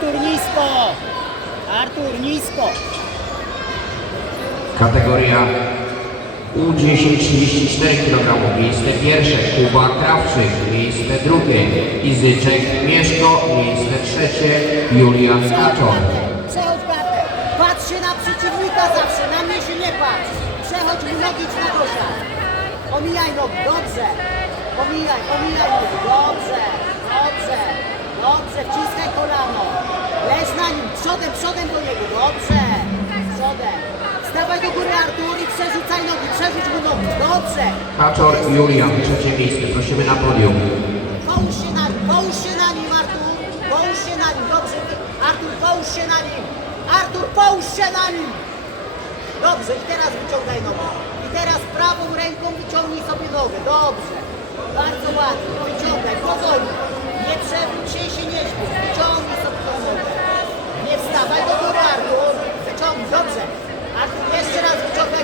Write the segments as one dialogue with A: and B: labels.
A: Artur nisko! Artur nisko!
B: Kategoria U10 34 kg. Miejsce pierwsze Kuba Krawczyk. Miejsce drugie Izyczek Mieszko. Miejsce trzecie Julian
A: Przechodź
B: Kaczor.
A: batę! Przechodź batę! Patrz się na przeciwnika zawsze, na mnie się nie patrz! Przechodź mu nogi na kosia! Omijaj nogi, dobrze! Omijaj, omijaj nogi, dobrze! Dobrze! Dobrze, wciskaj kolano! Leż na nim, przodem, przodem do niego, dobrze! Przodem! Stawaj do góry Artur i przerzucaj nogi, przerzuć mu nogi, dobrze!
B: Kaczor Julian. Trzecie miejsce. Prosimy na podium.
A: Połóż się na nim, połóż się na nim, Artur! Połóż się na nim, dobrze! Artur, połóż się na nim! Artur, połóż się na nim! Dobrze, i teraz wyciągaj nogę. I teraz prawą ręką wyciągnij sobie nogę, dobrze! Bardzo ładnie,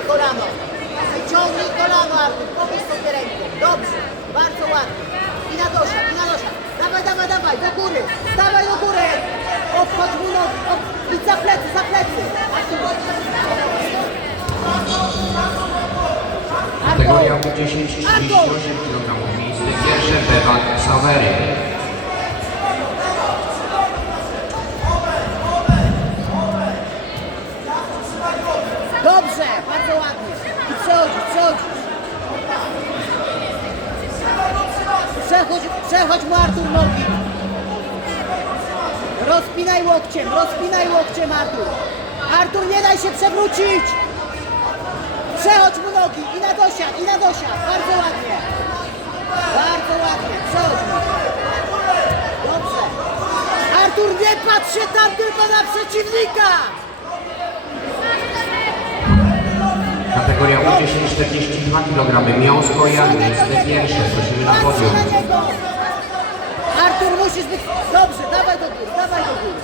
A: kolano. Wyciągnij kolano, Artur, powiedz sobie ręką. Dobrze, bardzo ładnie. I na dosia, i na dosia. Dawaj, dawaj, dawaj, do góry. Stawaj do góry. Obchodź mu nogi. Ob... I za plecy, za plecy.
B: Kategoria
A: Artur.
B: U10 38 kg. Miejsce pierwsze Bewan Sawery.
A: Dobrze, bardzo ładnie. I przechodzisz, przechodzisz. Przechodź, przechodź mu Artur nogi. Rozpinaj łokciem, rozpinaj łokciem Artur. Artur, nie daj się przewrócić. Przechodź mu nogi i na dosiad, i na dosiad. Bardzo ładnie. Bardzo ładnie, przechodź mu. Dobrze. Artur, nie patrz się tam tylko na przeciwnika.
B: Kategoria U10 42 kg. Miąsko Jan. Miejsce pierwsze. Prosimy na podium.
A: Artur, musisz być... Dobrze, dawaj do góry, dawaj do góry.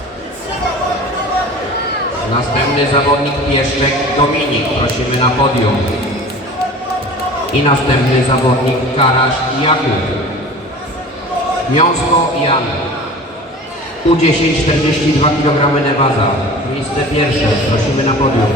B: Następny zawodnik Pieszczek Dominik. Prosimy na podium. I następny zawodnik Karasz Jakub. Miąsko Jan. U10 42 kg Newaza. Miejsce pierwsze. Prosimy na podium.